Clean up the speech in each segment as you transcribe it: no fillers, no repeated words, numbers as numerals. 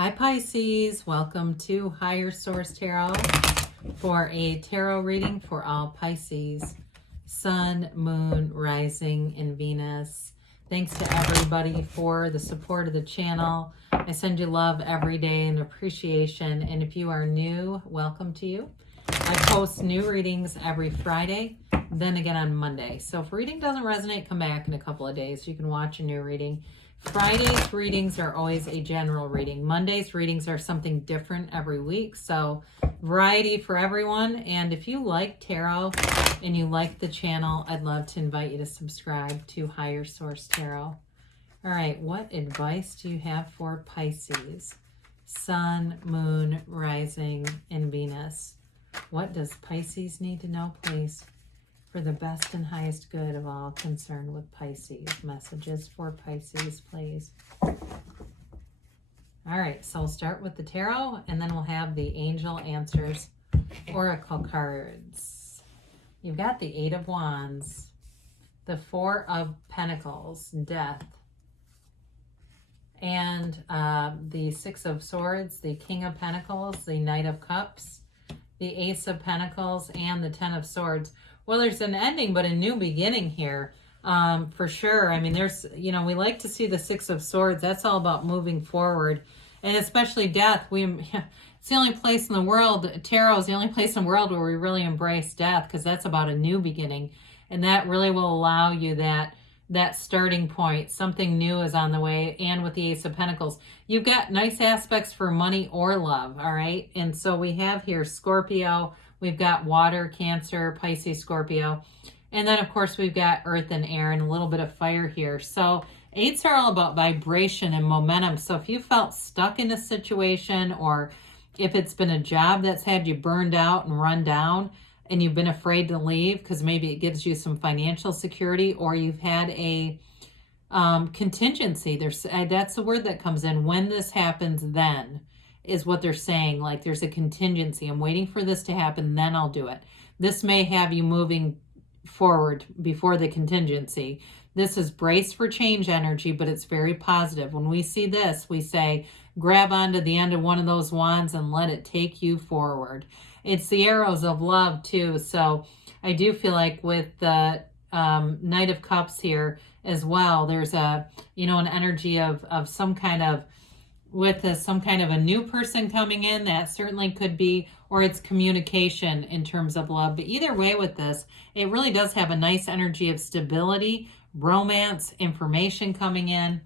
Hi Pisces, welcome to Higher Source Tarot for a tarot reading for all Pisces, Sun, Moon, Rising, and Venus. Thanks to everybody for the support of the channel. I send you love every day and appreciation. And if you are new, welcome to you. I post new readings every Friday, then again on Monday. So if reading doesn't resonate, come back in a couple of days. You can watch a new reading. Friday's readings are always a general reading. Monday's readings are something different every week. So variety for everyone. And if you like tarot and you like the channel, I'd love to invite you to subscribe to Higher Source Tarot. All right, what advice do you have for Pisces? Sun, Moon, Rising, and Venus. What does Pisces need to know, please? For the best and highest good of all concerned with Pisces. Messages for Pisces, please. All right, so we'll start with the tarot, and then we'll have the angel answers, oracle cards. You've got the Eight of Wands, the Four of Pentacles, death, and the Six of Swords, the King of Pentacles, the Knight of Cups, the Ace of Pentacles, and the Ten of Swords. Well, there's an ending, but a new beginning here, for sure. I mean, there's, we like to see the Six of Swords. That's all about moving forward, and especially death. It's the only place in the world, tarot is the only place in the world where we really embrace death, because that's about a new beginning, and that really will allow you that starting point. Something new is on the way. And with the Ace of Pentacles, you've got nice aspects for money or love, all right? And so we have here Scorpio. We've got water, Cancer, Pisces, Scorpio. And then, of course, we've got earth and air and a little bit of fire here. So eights are all about vibration and momentum. So if you felt stuck in a situation, or if it's been a job that's had you burned out and run down and you've been afraid to leave because maybe it gives you some financial security, or you've had a contingency. That's the word that comes in. When this happens, then is what they're saying. Like, there's a contingency. I'm waiting for this to happen, then I'll do it. This may have you moving forward before the contingency. This is brace for change energy, but it's very positive. When we see this, we say, grab onto the end of one of those wands and let it take you forward. It's the arrows of love too. So I do feel like with the Knight of Cups here as well, there's an energy of some kind of, with this, some kind of a new person coming in. That certainly could be, or it's communication in terms of love. But either way with this, it really does have a nice energy of stability, romance, information coming in.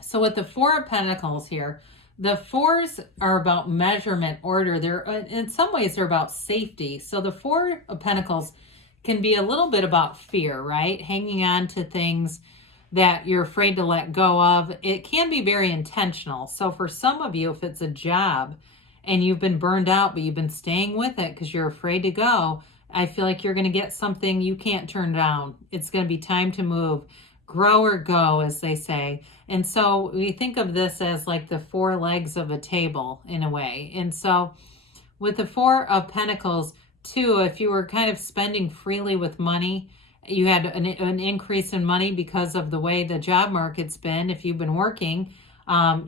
So with the Four of Pentacles here, the fours are about measurement, order. They're in some ways they're about safety. So the Four of Pentacles can be a little bit about fear, right? Hanging on to things that you're afraid to let go of. It can be very intentional. So for some of you, if it's a job and you've been burned out, but you've been staying with it because you're afraid to go, I feel like you're going to get something you can't turn down. It's going to be time to move. Grow or go, as they say. And so we think of this as like the four legs of a table in a way. And so with the Four of Pentacles too, if you were kind of spending freely with money, you had an increase in money because of the way the job market's been. If you've been working,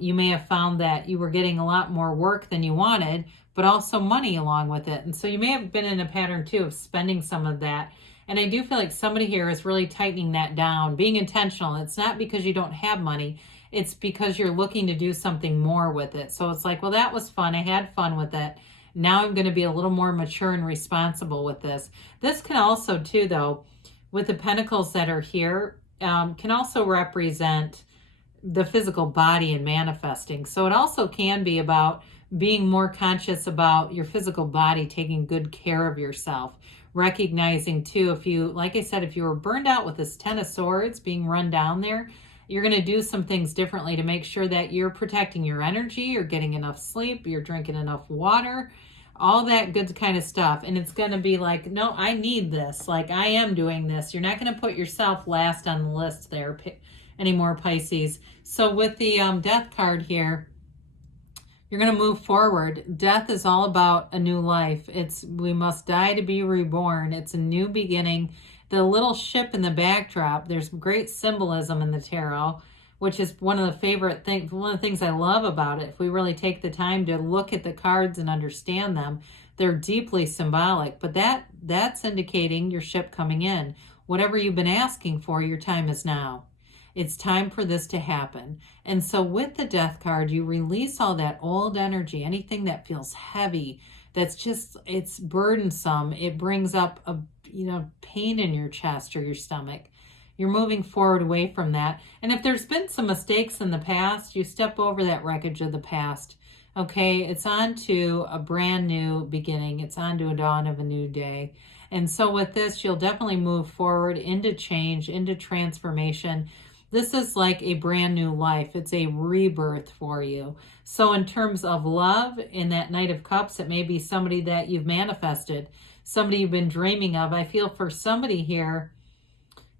you may have found that you were getting a lot more work than you wanted, but also money along with it. And so you may have been in a pattern too of spending some of that. And I do feel like somebody here is really tightening that down, being intentional. It's not because you don't have money. It's because you're looking to do something more with it. So it's like, well, that was fun. I had fun with it. Now I'm going to be a little more mature and responsible with this. This can also too, though, with the pentacles that are here, can also represent the physical body and manifesting. So it also can be about being more conscious about your physical body, taking good care of yourself, recognizing too, if you, like I said, if you were burned out with this Ten of Swords being run down there, you're going to do some things differently to make sure that you're protecting your energy, you're getting enough sleep, you're drinking enough water, all that good kind of stuff. And it's going to be like, no, I need this. Like, I am doing this. You're not going to put yourself last on the list there anymore, Pisces. So with the death card here, you're going to move forward. Death is all about a new life. It's, we must die to be reborn. It's a new beginning. The little ship in the backdrop, there's great symbolism in the tarot which is one of the favorite things, one of the things I love about it. If we really take the time to look at the cards and understand them, they're deeply symbolic, but that's indicating your ship coming in. Whatever you've been asking for, your time is now. It's time for this to happen. And so with the Death card, you release all that old energy, anything that feels heavy, that's just, it's burdensome. It brings up a, pain in your chest or your stomach. You're moving forward away from that. And if there's been some mistakes in the past, you step over that wreckage of the past. Okay, it's on to a brand new beginning. It's on to a dawn of a new day. And so with this, you'll definitely move forward into change, into transformation. This is like a brand new life. It's a rebirth for you. So in terms of love, in that Knight of Cups, it may be somebody that you've manifested, somebody you've been dreaming of. I feel for somebody here,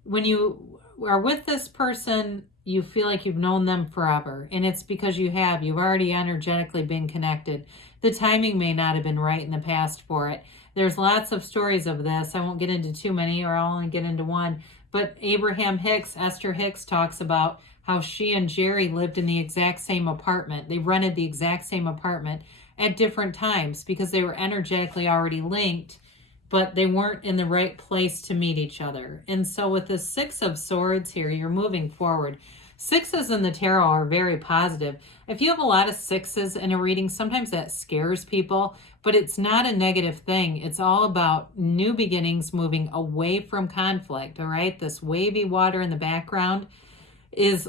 when you are with this person, you feel like you've known them forever. And it's because you've already energetically been connected. The timing may not have been right in the past for it. There's lots of stories of this. I won't get into too many, or I'll only get into one. But Esther Hicks talks about how she and Jerry lived in the exact same apartment. They rented the exact same apartment at different times because they were energetically already linked, but they weren't in the right place to meet each other. And so with the Six of Swords here, you're moving forward. Sixes in the tarot are very positive. If you have a lot of sixes in a reading, sometimes that scares people, but it's not a negative thing. It's all about new beginnings, moving away from conflict, all right? This wavy water in the background is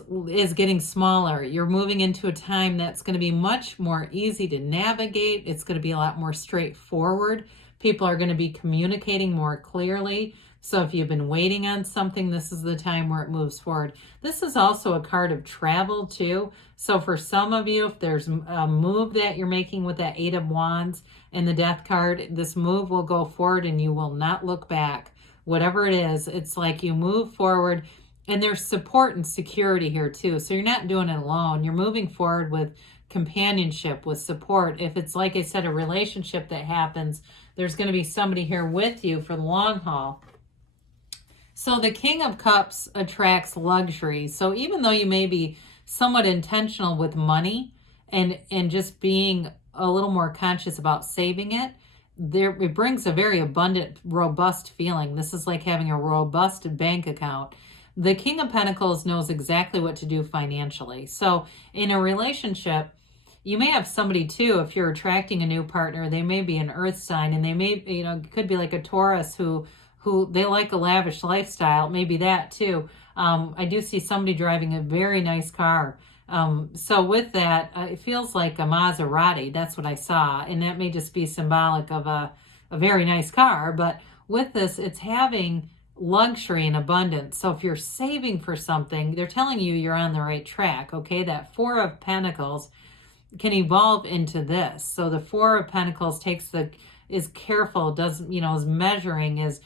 getting smaller. You're moving into a time that's going to be much more easy to navigate. It's going to be a lot more straightforward. People are going to be communicating more clearly. So if you've been waiting on something, this is the time where it moves forward. This is also a card of travel too. So for some of you, if there's a move that you're making with that Eight of Wands and the Death card, this move will go forward and you will not look back. Whatever it is, it's like you move forward, and there's support and security here too. So you're not doing it alone. You're moving forward with companionship, with support. If it's, like I said, a relationship that happens, there's going to be somebody here with you for the long haul. So the King of Cups attracts luxury. So even though you may be somewhat intentional with money and just being a little more conscious about saving it, it brings a very abundant, robust feeling. This is like having a robust bank account. The King of Pentacles knows exactly what to do financially. So in a relationship, you may have somebody too, if you're attracting a new partner, they may be an earth sign, and they may, it could be like a Taurus who they like a lavish lifestyle. Maybe that too. I do see somebody driving a very nice car. So with that, it feels like a Maserati. That's what I saw. And that may just be symbolic of a very nice car. But with this, it's having luxury and abundance. So if you're saving for something, they're telling you you're on the right track. Okay, that Four of Pentacles can evolve into this. So the Four of Pentacles is careful, is measuring, is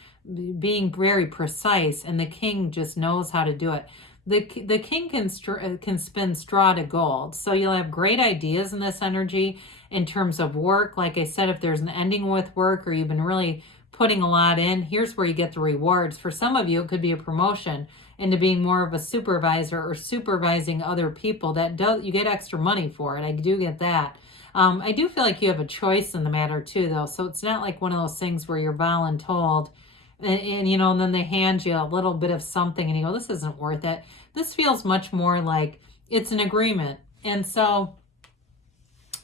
being very precise, and the King just knows how to do it. The King can spin straw to gold. So you'll have great ideas in this energy in terms of work. Like I said, if there's an ending with work, or you've been really putting a lot in, here's where you get the rewards. For some of you, it could be a promotion into being more of a supervisor or supervising other people. You get extra money for it. I do get that. I do feel like you have a choice in the matter too, though. So it's not like one of those things where you're voluntold and then they hand you a little bit of something and you go, this isn't worth it. This feels much more like it's an agreement. And so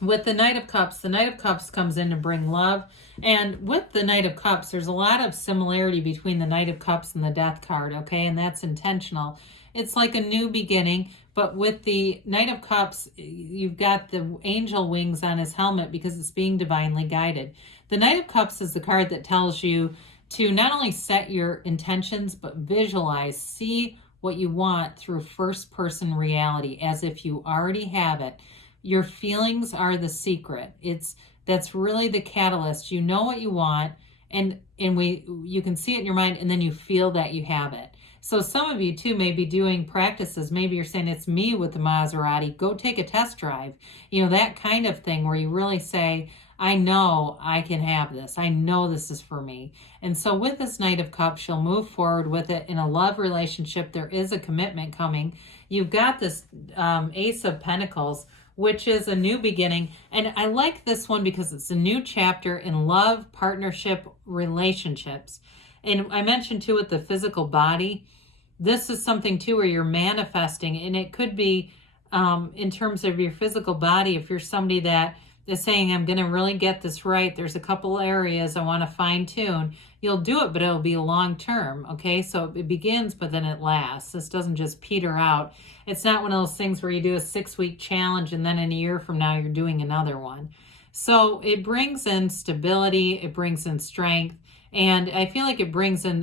with the Knight of Cups comes in to bring love. And with the Knight of Cups, there's a lot of similarity between the Knight of Cups and the Death card, okay? And that's intentional. It's like a new beginning, but with the Knight of Cups, you've got the angel wings on his helmet because it's being divinely guided. The Knight of Cups is the card that tells you to not only set your intentions, but visualize, see what you want through first-person reality as if you already have it. Your feelings are the secret. That's really the catalyst. You know what you want, and you can see it in your mind, and then you feel that you have it. So some of you too may be doing practices. Maybe you're saying, it's me with the Maserati. Go take a test drive. That kind of thing where you really say, I know I can have this. I know this is for me. And so with this Knight of Cups, she'll move forward with it in a love relationship. There is a commitment coming. You've got this Ace of Pentacles, which is a new beginning. And I like this one because it's a new chapter in love, partnership, relationships. And I mentioned too with the physical body, this is something too where you're manifesting, and it could be in terms of your physical body. If you're somebody that is saying, I'm going to really get this right, there's a couple areas I want to fine tune, you'll do it, but it'll be long term. Okay, so it begins, but then it lasts. This doesn't just peter out. It's not one of those things where you do a 6-week challenge and then in a year from now you're doing another one. So it brings in stability, it brings in strength, and I feel like it brings in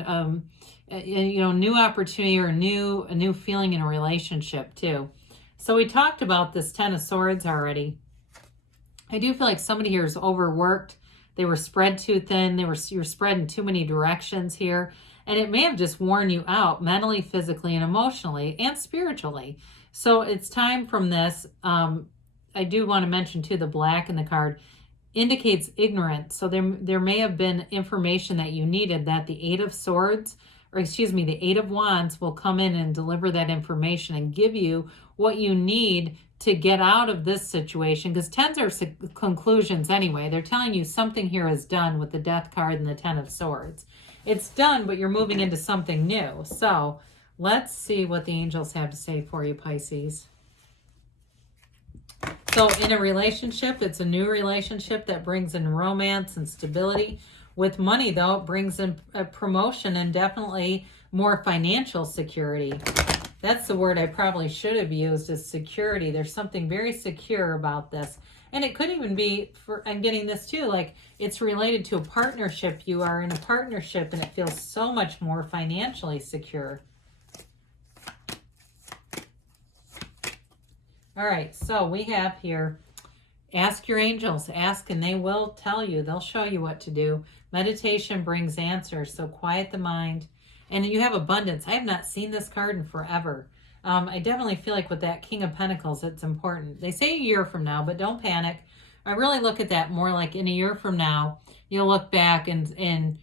new opportunity or a new feeling in a relationship too. So we talked about this Ten of Swords already. I do feel like somebody here is overworked. They were spread too thin. You're spread in too many directions here. And it may have just worn you out mentally, physically, and emotionally, and spiritually. So it's time from this. I do want to mention too, the black in the card indicates ignorance. So there may have been information that you needed that the Eight of Swords, or excuse me, the Eight of Wands will come in and deliver that information and give you what you need to get out of this situation, because tens are conclusions anyway. They're telling you something here is done with the Death card and the Ten of Swords. It's done, but you're moving into something new. So let's see what the angels have to say for you, Pisces. So in a relationship, it's a new relationship that brings in romance and stability. With money, though, it brings in a promotion and definitely more financial security. That's the word I probably should have used, is security. There's something very secure about this. And it could even be, I'm getting this too, like it's related to a partnership. You are in a partnership and it feels so much more financially secure. All right, so we have here, ask your angels. Ask and they will tell you. They'll show you what to do. Meditation brings answers, so quiet the mind. And you have abundance. I have not seen this card in forever. I definitely feel like with that King of Pentacles, it's important. They say a year from now, but don't panic. I really look at that more like in a year from now, you'll look back and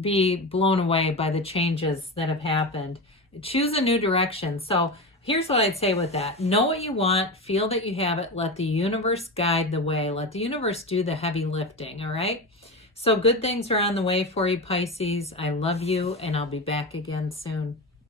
be blown away by the changes that have happened. Choose a new direction. So here's what I'd say with that. Know what you want. Feel that you have it. Let the universe guide the way. Let the universe do the heavy lifting, all right? So good things are on the way for you, Pisces. I love you, and I'll be back again soon.